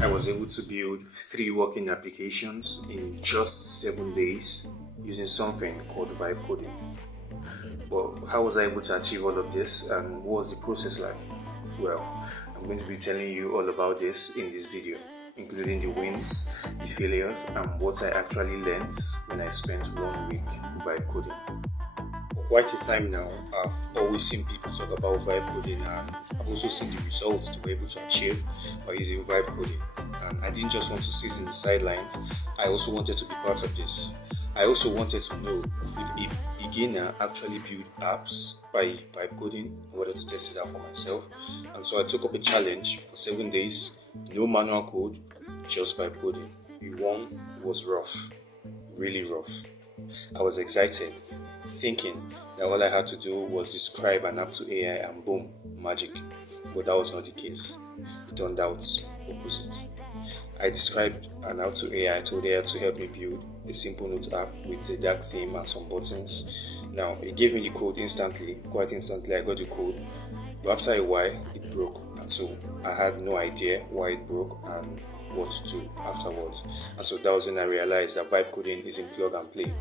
I was able to build 3 working applications in just 7 days using something called vibe coding. But how was I able to achieve all of this, and what was the process like? Well, I'm going to be telling you all about this in this video, including the wins, the failures, and what I actually learned when I spent 1 week vibe coding. For quite a time now, I've always seen people talk about vibe coding, and I've also seen the results they were able to achieve by using vibe coding. And I didn't just want to sit in the sidelines, I also wanted to be part of this. I also wanted to know, could a beginner actually build apps by vibe coding? I wanted to test it out for myself. And so I took up a challenge for 7 days, no manual code, just vibe coding. The one was rough, really rough. I was excited, thinking that all I had to do was describe an app to AI and boom, magic. But that was not the case. It turned out opposite. I described an app to AI, told AI to help me build a simple note app with a dark theme and some buttons. Now, it gave me the code instantly, quite instantly. I got the code, but after a while, it broke, and so I had no idea why it broke and what to do afterwards. And so that was when I realized that vibe coding isn't plug and play.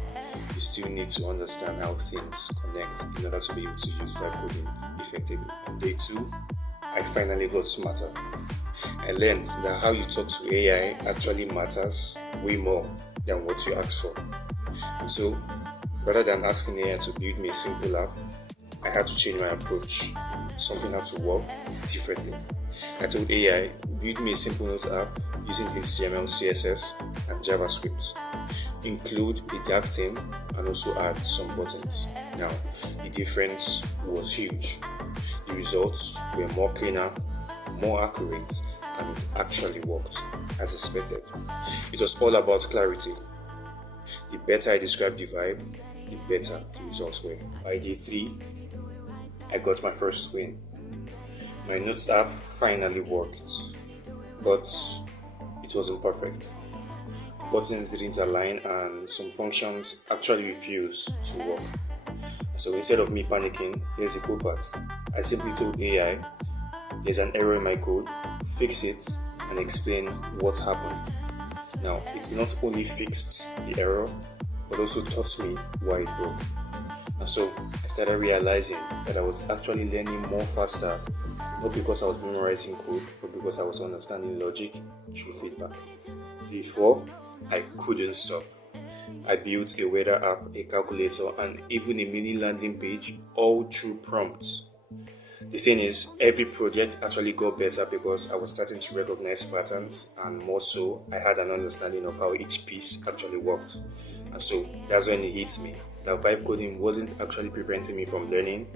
You still need to understand how things connect in order to be able to use vibe coding effectively. On day 2, I finally got smarter. I learned that how you talk to AI actually matters way more than what you ask for. And so, rather than asking AI to build me a simple app, I had to change my approach. Something had to work differently. I told AI, build me a simple note app using HTML, CSS, and JavaScript. Include a dark theme and also add some buttons. Now, the difference was huge. The results were more cleaner, more accurate, and it actually worked as expected. It was all about clarity. The better I described the vibe, the better the results were. By day 3, I got my first win. My Notes app finally worked, but it wasn't perfect. Buttons didn't align and some functions actually refused to work. So instead of me panicking, here's the cool part. I simply told AI, there's an error in my code, fix it and explain what happened. Now, it not only fixed the error, but also taught me why it broke. And so I started realizing that I was actually learning more faster, not because I was memorizing code, but because I was understanding logic through feedback. Before, I couldn't stop. I built a weather app, a calculator, and even a mini landing page all through prompts. The thing is, every project actually got better because I was starting to recognize patterns, and more so, I had an understanding of how each piece actually worked. And so that's when it hit me that vibe coding wasn't actually preventing me from learning,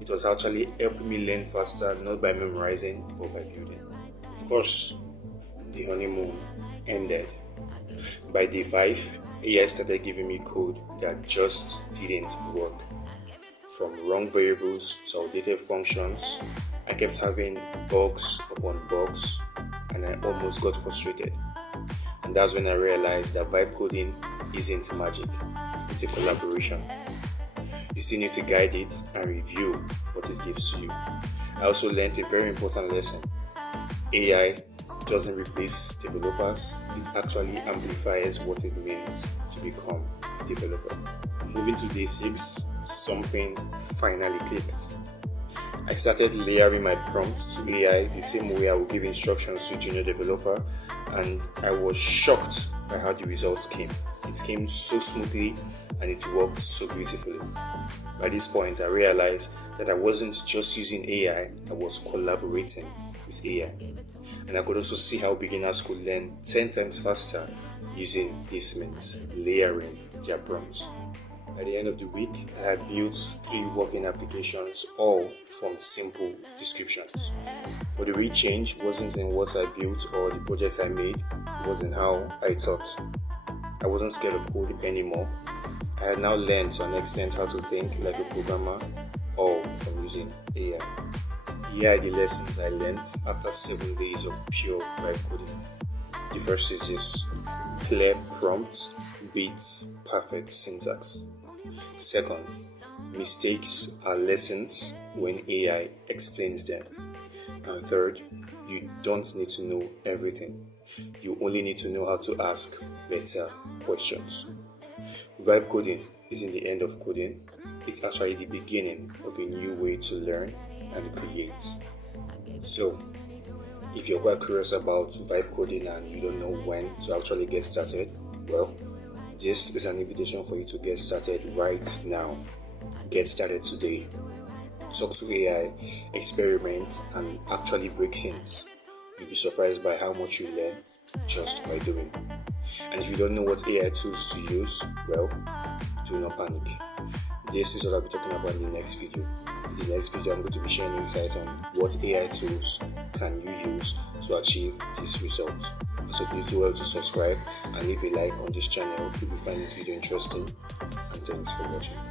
it was actually helping me learn faster, not by memorizing, but by building. Of course, the honeymoon ended. By day 5, AI started giving me code that just didn't work. From wrong variables to outdated functions, I kept having bugs upon bugs, and I almost got frustrated. And that's when I realized that vibe coding isn't magic, it's a collaboration. You still need to guide it and review what it gives to you. I also learned a very important lesson. AI doesn't replace developers, it actually amplifies what it means to become a developer. Moving to day 6, something finally clicked. I started layering my prompts to AI the same way I would give instructions to a junior developer, and I was shocked by how the results came. It came so smoothly and it worked so beautifully. By this point, I realized that I wasn't just using AI, I was collaborating with AI. And I could also see how beginners could learn 10 times faster using this means layering their prompts. At the end of the week, I had built 3 working applications, all from simple descriptions. But the real change wasn't in what I built or the projects I made, it was in how I thought. I wasn't scared of code anymore. I had now learned to an extent how to think like a programmer, all from using AI. Here are the lessons I learned after 7 days of pure vibe coding. The first is this: clear prompt beats perfect syntax. Second, mistakes are lessons when AI explains them. And third, You don't need to know everything. You only need to know how to ask better questions. Vibe coding isn't the end of coding, it's actually the beginning of a new way to learn and create. So, if you're quite curious about vibe coding and you don't know when to actually get started, well, this is an invitation for you to get started right now. Get started today. Talk to AI, experiment, and actually break things. You'll be surprised by how much you learn just by doing. And if you don't know what AI tools to use, well, do not panic. This is what I'll be talking about in the next video. In the next video, I'm going to be sharing insights on what AI tools can you use to achieve this result. So please do well to subscribe and leave a like on this channel if you find this video interesting. And thanks for watching.